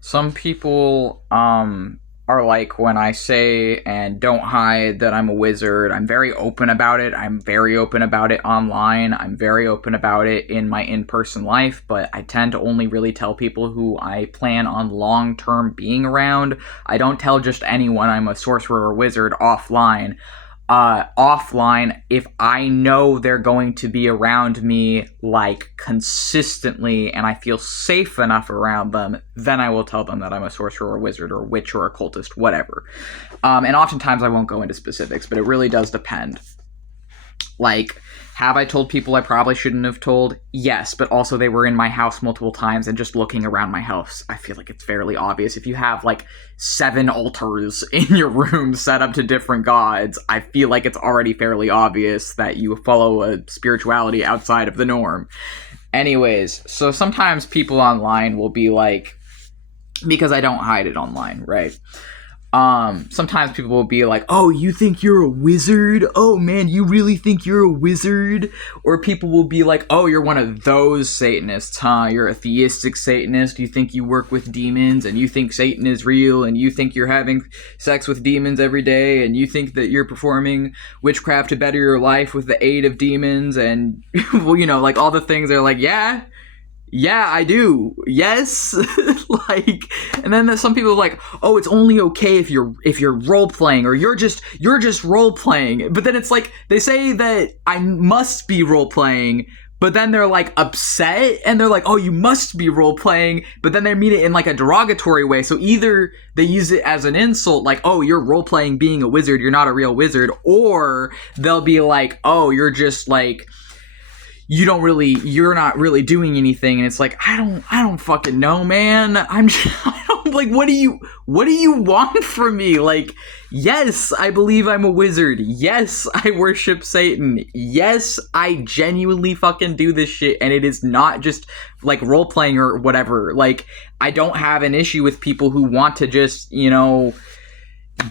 Some people are like when I say and don't hide that I'm a wizard. I'm very open about it. I'm very open about it online. I'm very open about it in my in-person life, but I tend to only really tell people who I plan on long-term being around. I don't tell just anyone I'm a sorcerer or wizard offline. Offline, if I know they're going to be around me like consistently and I feel safe enough around them, then I will tell them that I'm a sorcerer or wizard or witch or occultist, whatever. And oftentimes I won't go into specifics, but it really does depend. Like, have I told people I probably shouldn't have told? Yes, but also they were in my house multiple times, and just looking around my house, I feel like it's fairly obvious. If you have, like, 7 altars in your room set up to different gods, I feel like it's already fairly obvious that you follow a spirituality outside of the norm. Anyways, so sometimes people online will be like, because I don't hide it online, right? Sometimes people will be like, oh, you think you're a wizard? Oh man, you really think you're a wizard? Or people will be like, oh, you're one of those Satanists, huh? You're a theistic Satanist. You think you work with demons and you think Satan is real and you think you're having sex with demons every day and you think that you're performing witchcraft to better your life with the aid of demons and, well, you know, like all the things they're like, yeah, I do. Yes. Like, and then there's some people are like, oh, it's only okay if you're role playing or you're just role playing. But then it's like they say that I must be role playing, but then they're like upset and they're like, oh, you must be role playing, but then they mean it in like a derogatory way. So either they use it as an insult, like, oh, you're role playing being a wizard, you're not a real wizard, or they'll be like, oh, you're just like, you're not really doing anything. And it's like, I don't fucking know, man. I don't, like, what do you want from me? Like, yes, I believe I'm a wizard. Yes, I worship Satan. Yes, I genuinely fucking do this shit. And it is not just like role playing or whatever. Like, I don't have an issue with people who want to just, you know,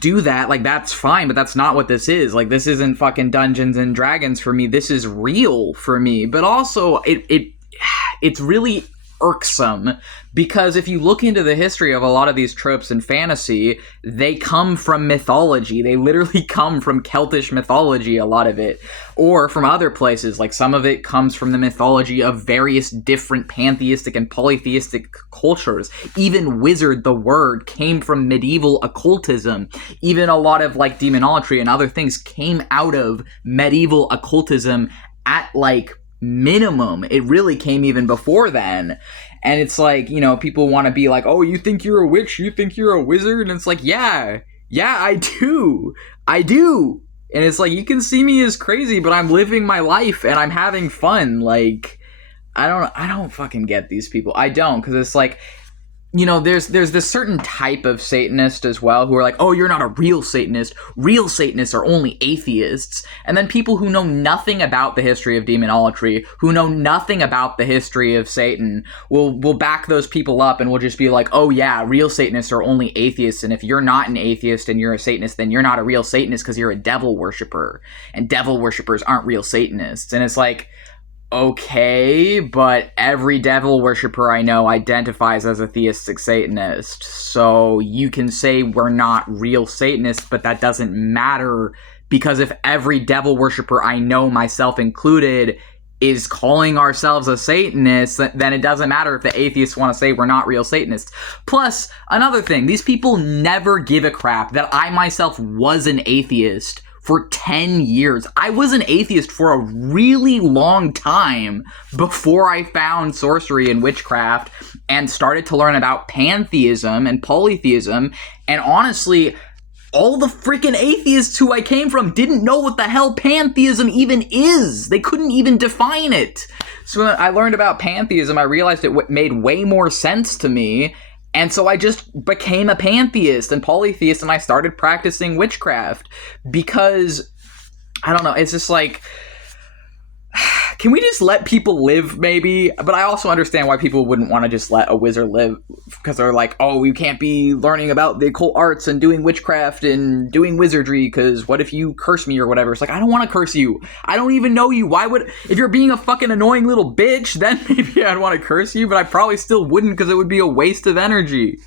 do that. Like, that's fine, but that's not what this is. Like, this isn't fucking Dungeons and Dragons for me. This is real for me. But also it's really irksome because if you look into the history of a lot of these tropes in fantasy, they come from mythology. They literally come from Celtic mythology, a lot of it, or from other places. Like, some of it comes from the mythology of various different pantheistic and polytheistic cultures. Even wizard, the word, came from medieval occultism. Even a lot of like demonolatry and other things came out of medieval occultism at like minimum. It really came even before then. And it's like, you know, people want to be like, oh, you think you're a witch, you think you're a wizard? And it's like, yeah, I do. And it's like, you can see me as crazy, but I'm living my life and I'm having fun. Like, I don't fucking get these people. I don't, because it's like, you know, there's this certain type of Satanist as well who are like, oh, you're not a real Satanist. Real Satanists are only atheists. And then people who know nothing about the history of demonolatry, who know nothing about the history of Satan, will back those people up and will just be like, oh yeah, real Satanists are only atheists. And if you're not an atheist and you're a Satanist, then you're not a real Satanist because you're a devil worshiper. And devil worshippers aren't real Satanists. And it's like, okay, but every devil worshiper I know identifies as a theistic Satanist. So you can say we're not real Satanists, but that doesn't matter, because if every devil worshiper I know, myself included, is calling ourselves a Satanist, then it doesn't matter if the atheists want to say we're not real Satanists. Plus, another thing, these people never give a crap that I myself was an atheist for 10 years. I was an atheist for a really long time before I found sorcery and witchcraft and started to learn about pantheism and polytheism. And honestly, all the freaking atheists who I came from didn't know what the hell pantheism even is. They couldn't even define it. So when I learned about pantheism, I realized it made way more sense to me. And so I just became a pantheist and polytheist, and I started practicing witchcraft because, I don't know, it's just like, Can we just let people live, maybe? But I also understand why people wouldn't want to just let a wizard live, because they're like, oh, you can't be learning about the occult arts and doing witchcraft and doing wizardry, because what if you curse me or whatever? It's like, I don't want to curse you. I don't even know you. Why would... If you're being a fucking annoying little bitch, then maybe I'd want to curse you, but I probably still wouldn't, because it would be a waste of energy.